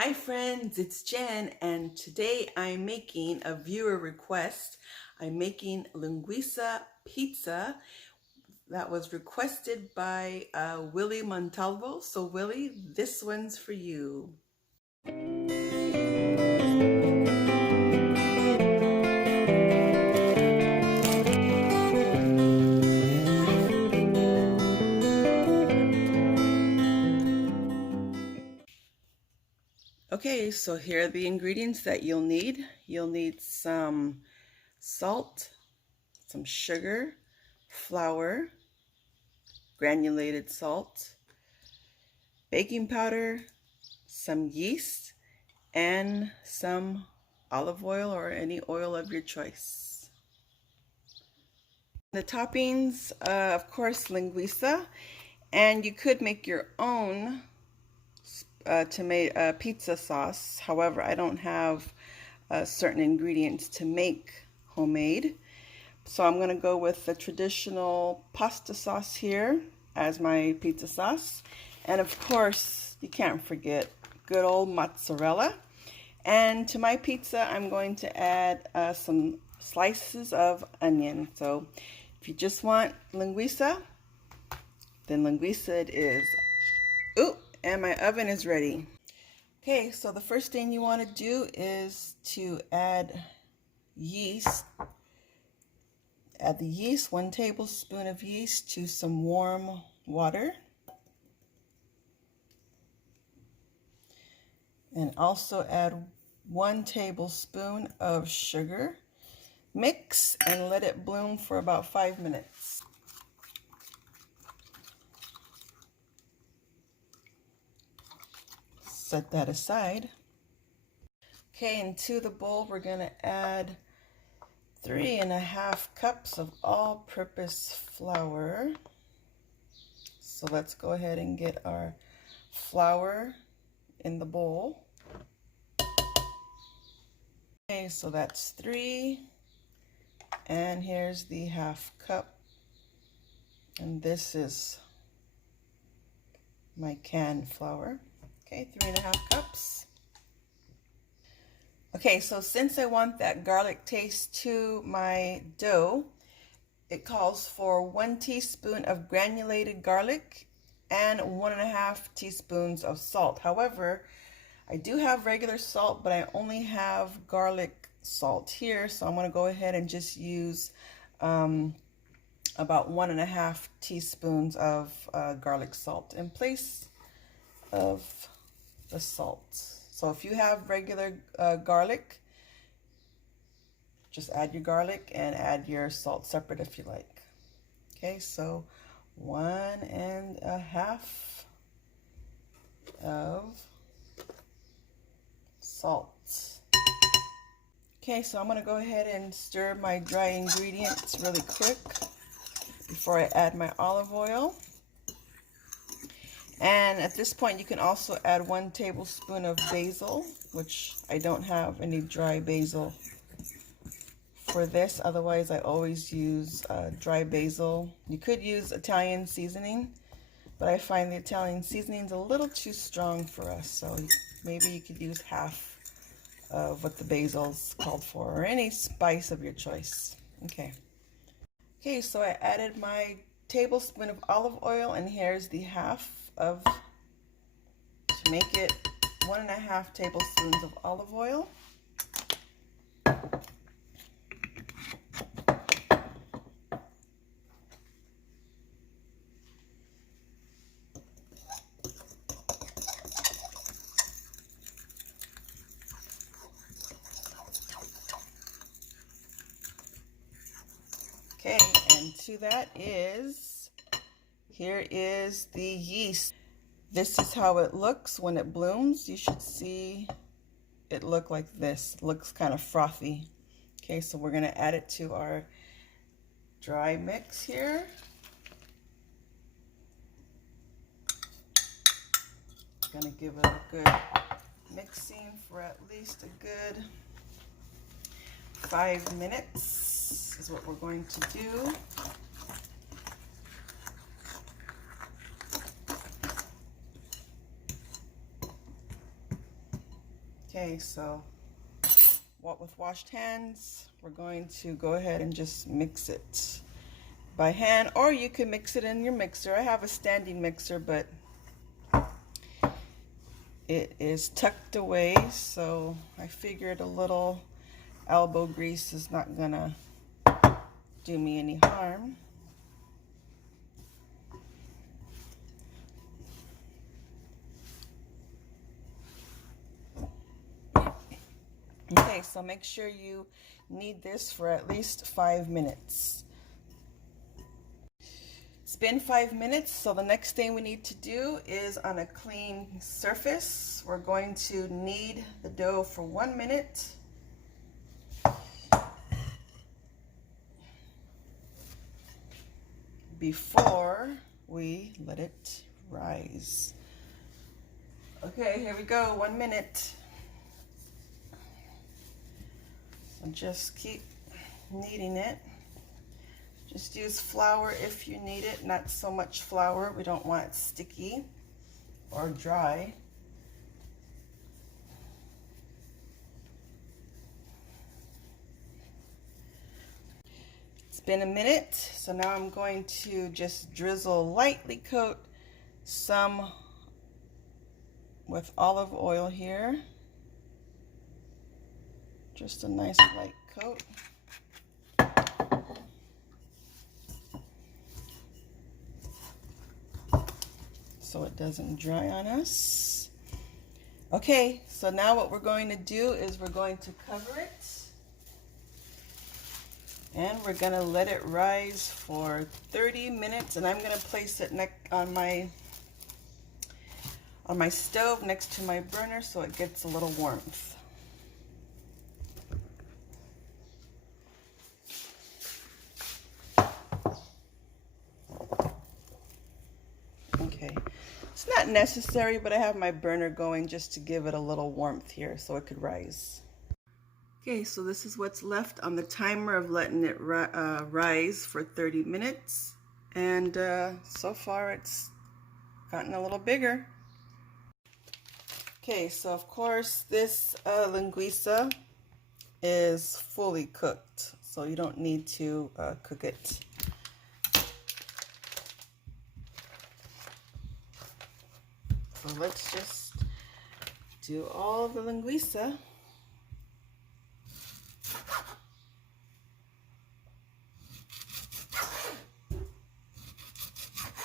Hi friends, it's Jen, and today I'm making a viewer request. I'm making Linguica Pizza that was requested by Willie Montalvo. So Willie, this one's for you. Okay, so here are the ingredients that you'll need. You'll need some salt, some sugar, flour, granulated salt, baking powder, some yeast, and some olive oil or any oil of your choice. The toppings, of course, linguiça, and you could make your own tomato pizza sauce. However, I don't have certain ingredients to make homemade, so I'm going to go with the traditional pasta sauce here as my pizza sauce. And of course, you can't forget good old mozzarella. And to my pizza, I'm going to add some slices of onion. So if you just want linguiça, then linguiça it is. Ooh, and my oven is ready. Okay, so the first thing you want to do is to add yeast. Add the yeast, 1 tablespoon of yeast to some warm water. And also add 1 tablespoon of sugar. Mix and let it bloom for about 5 minutes. Set that aside. Okay, into the bowl we're going to add 3½ cups of all-purpose flour. So let's go ahead and get our flour in the bowl. Okay, so that's 3, and here's the ½ cup, and this is my canned flour. Okay, 3½ cups. Okay, so since I want that garlic taste to my dough, it calls for 1 teaspoon of granulated garlic and 1½ teaspoons of salt. However, I do have regular salt, but I only have garlic salt here, so I'm going to go ahead and just use about 1½ teaspoons of garlic salt in place of the salt. So if you have regular garlic, just add your garlic and add your salt separate if you like. Okay, so 1½ of salt. Okay, so I'm going to go ahead and stir my dry ingredients really quick before I add my olive oil. And at this point you can also add 1 tablespoon of basil, which I don't have any dry basil for this. Otherwise I always use dry basil. You could use Italian seasoning, but I find the Italian seasoning is a little too strong for us, so maybe you could use half of what the basil's called for, or any spice of your choice. Okay, so I added my tablespoon of olive oil, and here's the half of, to make it 1½ tablespoons of olive oil. Okay, and to that is, here is the yeast. This is how it looks when it blooms. You should see it look like this. It looks kind of frothy. Okay, so we're going to add it to our dry mix here. Going to give it a good mixing for at least a good 5 minutes is what we're going to do. Okay, so what with washed hands, we're going to go ahead and just mix it by hand, or you can mix it in your mixer. I have a standing mixer, but it is tucked away, so I figured a little elbow grease is not gonna do me any harm. Okay, so make sure you knead this for at least 5 minutes. It's been 5 minutes, so the next thing we need to do is on a clean surface, we're going to knead the dough for 1 minute. Before we let it rise. Okay, here we go, 1 minute. And just keep kneading it. Just use flour if you need it, not so much flour. We don't want it sticky or dry. It's been a minute, so now I'm going to just drizzle, lightly coat some with olive oil here. Just a nice light coat. So it doesn't dry on us. Okay, so now what we're going to do is we're going to cover it. And we're going to let it rise for 30 minutes. And I'm going to place it on my stove next to my burner so it gets a little warmth. Okay, it's not necessary, but I have my burner going just to give it a little warmth here so it could rise. Okay, so this is what's left on the timer of letting it rise for 30 minutes. And so far it's gotten a little bigger. Okay, so of course this linguiça is fully cooked, so you don't need to cook it. So let's just do all the linguiça.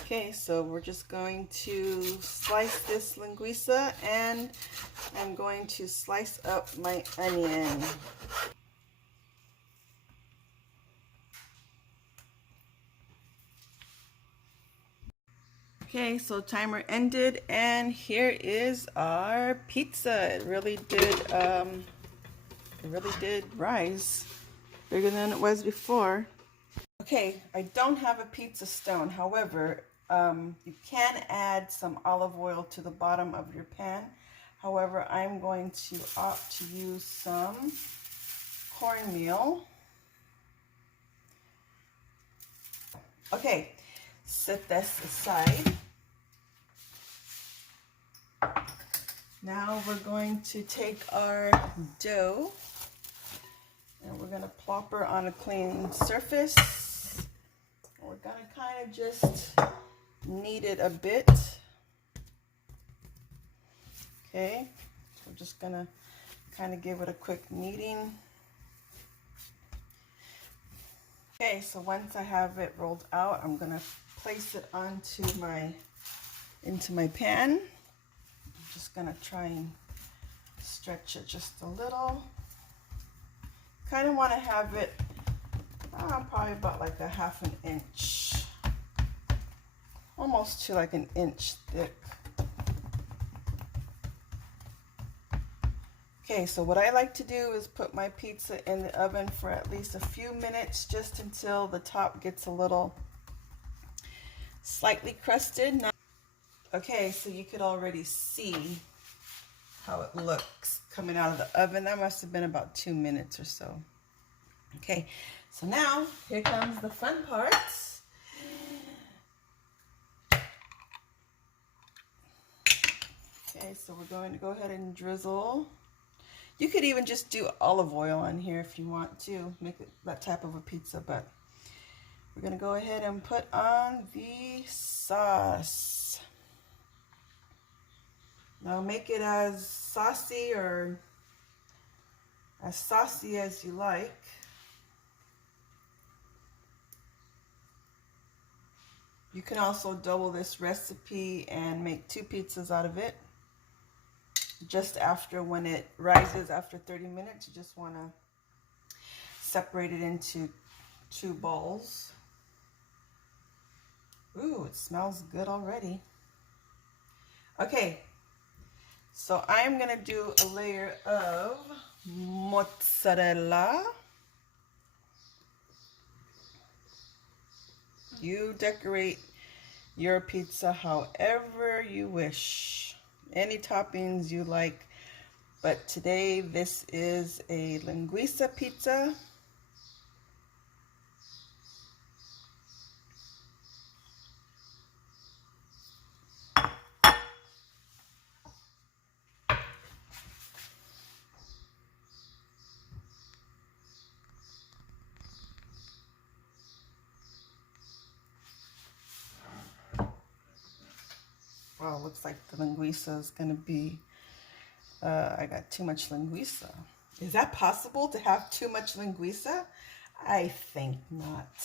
Okay, so we're just going to slice this linguiça, and I'm going to slice up my onion. Okay, so timer ended, and here is our pizza. It really did rise bigger than it was before. Okay, I don't have a pizza stone. However, you can add some olive oil to the bottom of your pan. However, I'm going to opt to use some cornmeal. Okay, set this aside. Now we're going to take our dough and we're going to plop her on a clean surface. We're going to kind of just knead it a bit. Okay, we're just going to kind of give it a quick kneading. Okay, so once I have it rolled out, I'm going to place it into my pan. I'm just going to try and stretch it just a little. Kind of want to have it probably about like a half an inch, almost to like an inch thick. Okay, so what I like to do is put my pizza in the oven for at least a few minutes, just until the top gets a little slightly crusted. Now, okay, so you could already see how it looks coming out of the oven. That must have been about 2 minutes or so. Okay, so now here comes the fun part. Okay, so we're going to go ahead and drizzle You could even just do olive oil on here if you want to make it that type of a pizza, but we're gonna go ahead and put on the sauce. Now make it as saucy or as saucy as you like. You can also double this recipe and make 2 pizzas out of it. Just after, when it rises after 30 minutes, you just want to separate it into 2 balls. Ooh, it smells good already. Okay, so I'm gonna do a layer of mozzarella. You decorate your pizza however you wish. Any toppings you like. But today this is a linguica pizza. Wow, looks like the linguica is going to be, I got too much linguica. Is that possible to have too much linguica? I think not.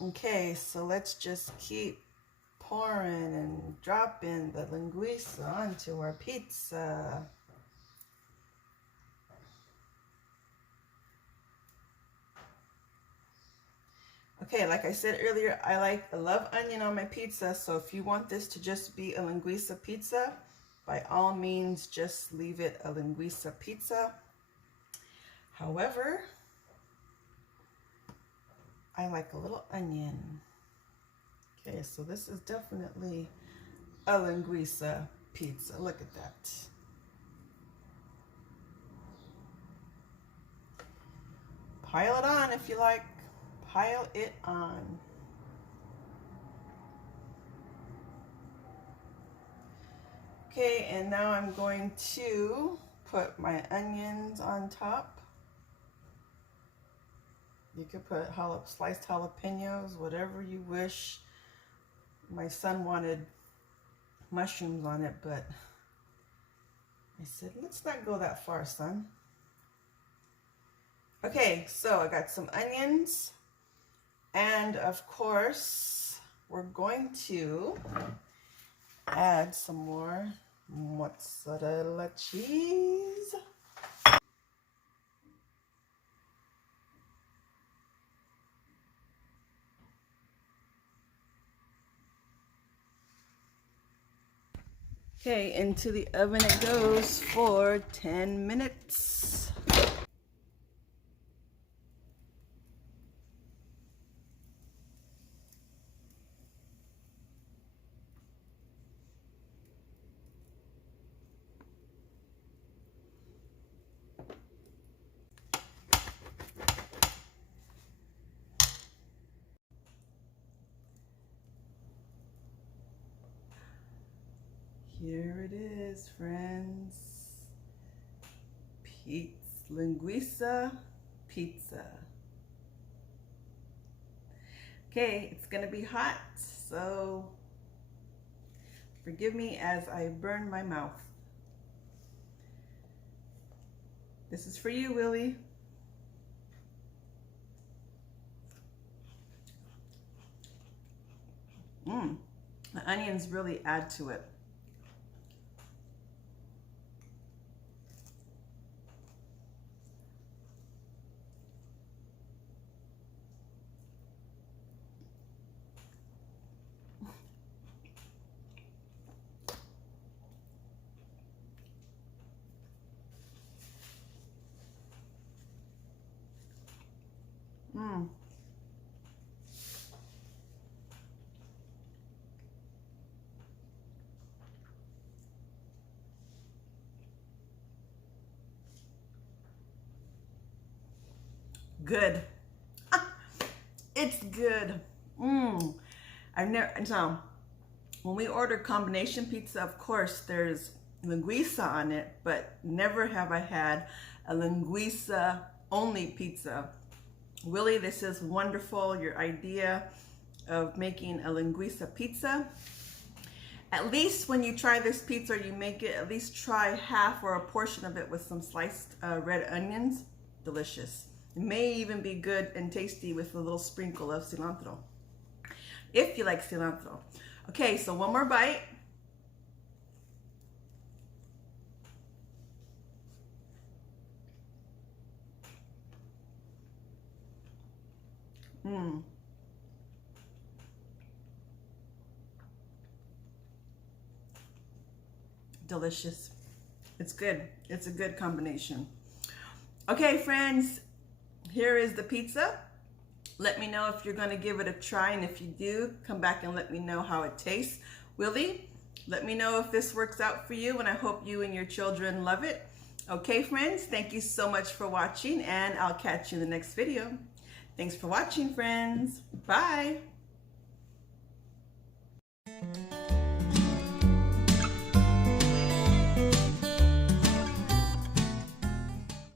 Okay, so let's just keep pouring and dropping the linguica onto our pizza. Okay, like I said earlier, I love onion on my pizza, so if you want this to just be a linguica pizza, by all means, just leave it a linguica pizza. However, I like a little onion. Okay, so this is definitely a linguica pizza. Look at that. Pile it on if you like. Pile it on. Okay, and now I'm going to put my onions on top. You could put sliced jalapenos, whatever you wish. My son wanted mushrooms on it, but I said, let's not go that far, son. Okay, so I got some onions. And of course, we're going to add some more mozzarella cheese. Okay, into the oven it goes for 10 minutes. Here it is, friends. Linguica pizza. Okay, it's gonna be hot, so forgive me as I burn my mouth. This is for you, Willie. The onions really add to it. Good. It's good. I've never, so when we order combination pizza, of course, there's linguiça on it, but never have I had a linguiça only pizza. Willie, this is wonderful, your idea of making a linguiça pizza. At least when you try this pizza or you make it, at least try half or a portion of it with some sliced red onions. Delicious. It may even be good and tasty with a little sprinkle of cilantro, if you like cilantro. Okay, so one more bite. Mmm. Delicious. It's good. It's a good combination. Okay, friends, here is the pizza. Let me know if you're going to give it a try, and if you do, come back and let me know how it tastes. Willie, let me know if this works out for you, and I hope you and your children love it. Okay, friends, thank you so much for watching, and I'll catch you in the next video. Thanks for watching, friends. Bye.